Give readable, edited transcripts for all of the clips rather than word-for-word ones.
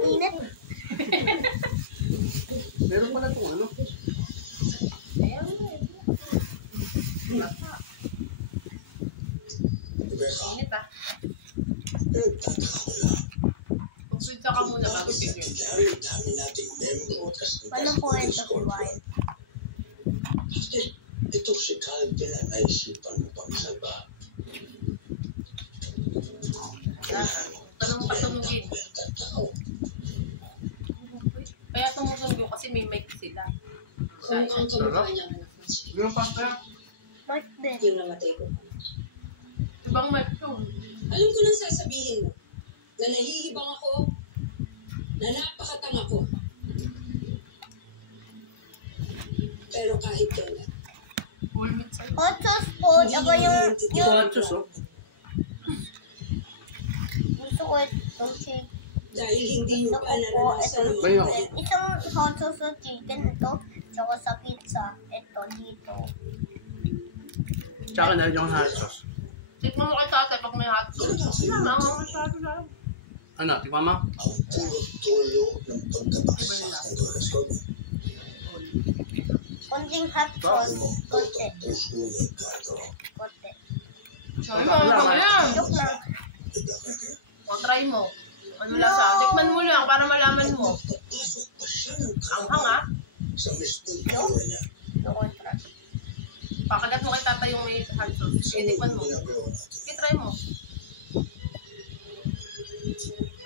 Init. Meron pala itong ano. Ayan mo eh. Init ah. Mag-switch ka muna bago tigil. Walang kwento si Wild. Ito si Carl din ang naisipan mo pang salba. Tanong patunugin. Kaya tumutog yun kasi may mic sila. Kung ang kamukha niya anak mo siya. Yung pasta. Mark din. Yung namatay ko. Ibang mic yun. Alam ko nang sasabihin mo na nahihibang ako, na napakatanga ko. Pero kahit kailan, Hot sauce po. Ako yung Hot sauce, oh. gusto ko itong chicken. dahil hindi nyo Gusto pa ko po naranasan itong ang Bayo. chicken. Isang hot sauce ng chicken ito. Tsaka sa pizza. Ito dito. Tsaka na yung hot sauce. Tikman mo kay tatay pag may hot sauce. Wala nga masyado lang. Ano, tikman mo? Ang pulot-tulo ng pagkabaksak ng dorasyon. Konting hot sauce. Konti. Puso niya gato. Konti. Ay, mga yan. Joke lang. O, try mo. Ano lasa? Tikman mo lang para malaman mo. Papasok pa siya ng Ang hanga. sa mismong kawa niya. No contrast. Pakagat mo kay tatay yung may hot sauce. Tikman mo. Ginagawa natin. Okay, try mo.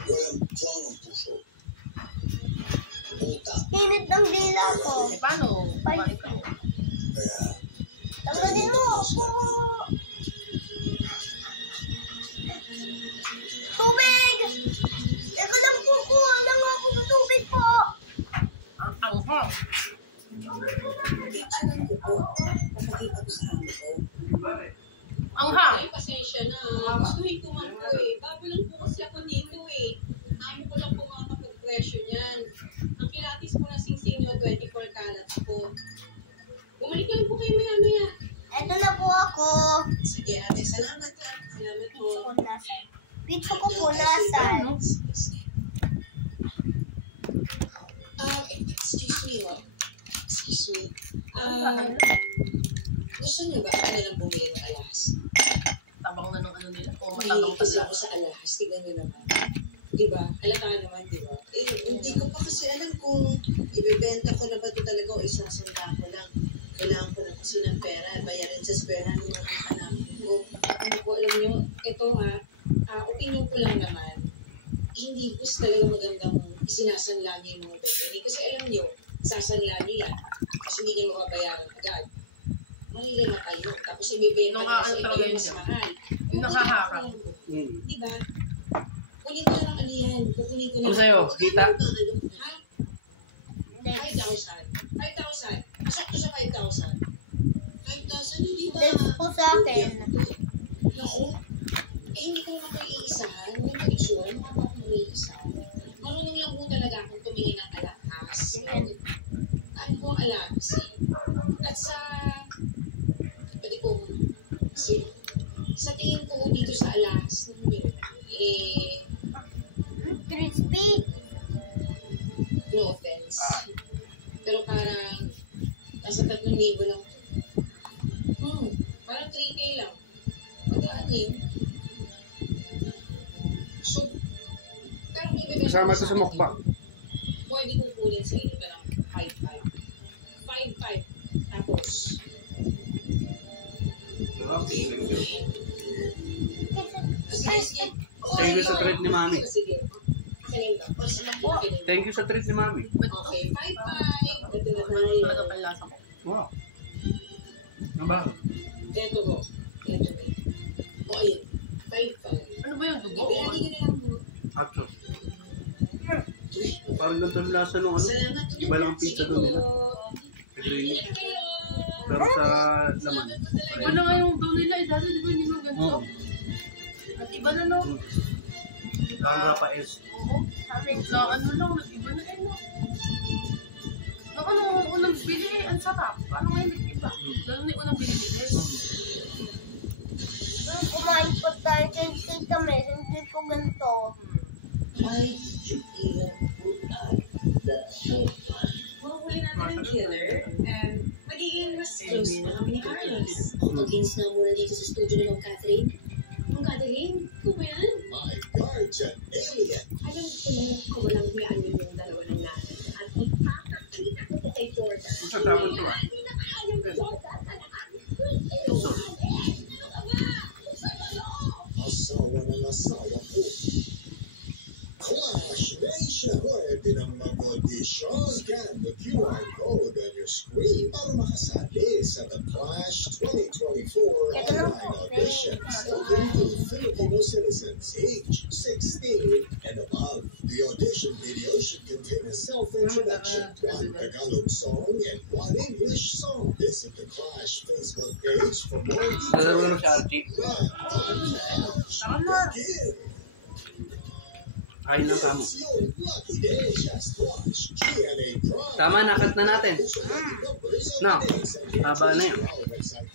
Walang tuwang ang puso. Utak. Init ng dila ko. Eh, paano? Kumain ka. Kaya Tanggalin mo ako. Tubig! Teka lang po, kuha lang ako ng tubig po. Ang anghang. alam ko po, kapakita ko sa amo ko. Anghang. Ay, pasensya na. Gustuhin ko man po eh. Bago lang po kasi ako dito eh. Amo ko lang po makakapag-pressure niyan. Ang pilates po na singsing nyo, 24 carats po. Bumalik lang po kayo maya-maya. Eto na po ako. Sige ate, salamat ha. Salamat po. Pizza ko nasal. Pizza ko po nasal. Excuse me, oh. Excuse me. Gusto niyo ba ako nalang bumili ng alahas? Tabang na ng ano nila. O, Mahilig matabang kasi pala. ako sa alahas. Tignan niyo naman. Diba? Alata naman, diba? Eh, hindi ko pa kasi alam kung ibebenta ko na ba ito talaga o isasanda ko lang. Kailangan ko na kasi ng pera. Bayarin sa eskwelahan ng mga anak ko. Hindi ko alam niyo, ito opinion ko lang naman. Hindi ko talaga magandang sinasanla niyo yung mga bibili. Kasi alam niyo, sasanla niyo yan. Kasi hindi niyo mababayaran agad. Malila na kayo. Tapos ibibenta Nung ko sa talaga iba yung mas yun. mahal. Yung nakaharap. Diba? Kunin ko lang aliyan. Kukunin ko lang. Kung sa'yo, kita. Ha? 5,000. 5,000. Sakto sa 5,000. 5,000, hindi ba? Next po sa akin. Naku. Eh, hindi ko naman kayo iisahan. Hindi ko i-sure. Mga pa akong iisahan. Marunong lang po talaga akong tumingin ng alahas. Ano po ang alahas? At pwede ko, sa tingin ko dito sa alahas, Crispy. no offense. Pero parang, nasa 3,000 lang. Parang 3K lang. Pagkaan yun. So, pero ibibenta Kasama ko ito sa mukbang. Pwede kong kunin sa inyo ng 5,500. 5,500. Tapos, sige. Thank you sa treat ni Mami. Sige. Saling ka. Thank you sa treat ni Mami. Okay, 5,500. Ito na Ano tayo. talaga panlasa ko? Wow. Ano ba? Ito ko. Ito ko. O, ayun. 5,500. Ano ba yung dugo? Ibilali ko na lang po. Hot sauce. Parang ganito yung lasa nung ano. Salamat. Iba lang ang pizza doon nila. Green. Ingat kayo. Pero sa laman. Iba na nga yung doon nila. Dati di ba hindi mo ganito? Oo. At iba na no? Parang rapa S. Oo. Na ano lang, nag-iba na eh no? Nung ano, unang bili eh, ang sarap. Paano ngayon nag-iba? Lalo na yung unang bili eh. Kumain po tayo kay Tita Mel. Hindi Why did you even put out the notepad? Mahuli natin ang killer and magiging mas close na kami ni Carlos. Mag-ins na muna dito sa studio ni Ma'am Catherine. Ma'am Catherine, ikaw ba yan? My guardian alien. Alam ko na kung walang hiyaan yung dalawa ng natin. At ipapakita ko to kay Jordan. Masasabot to ah. Hindi na kaya yung Jordan talaga. Asawa ng asawa ko. Clash Nation! Pwede nang mag-audition. Scan the QR code on your screen para makasali sa The Clash 2024 online auditions open to Filipino citizens age 16 and above. The audition video should contain a self-introduction, one Tagalog song, and one English song. Visit The Clash Facebook page for more Alam mo details. si Archie? Let the Clash begin! Kain ng kamo. It's your lucky day. Just watch GNA Prime. Tama, nakat na natin. Numbers of No, days and haba na yun. our website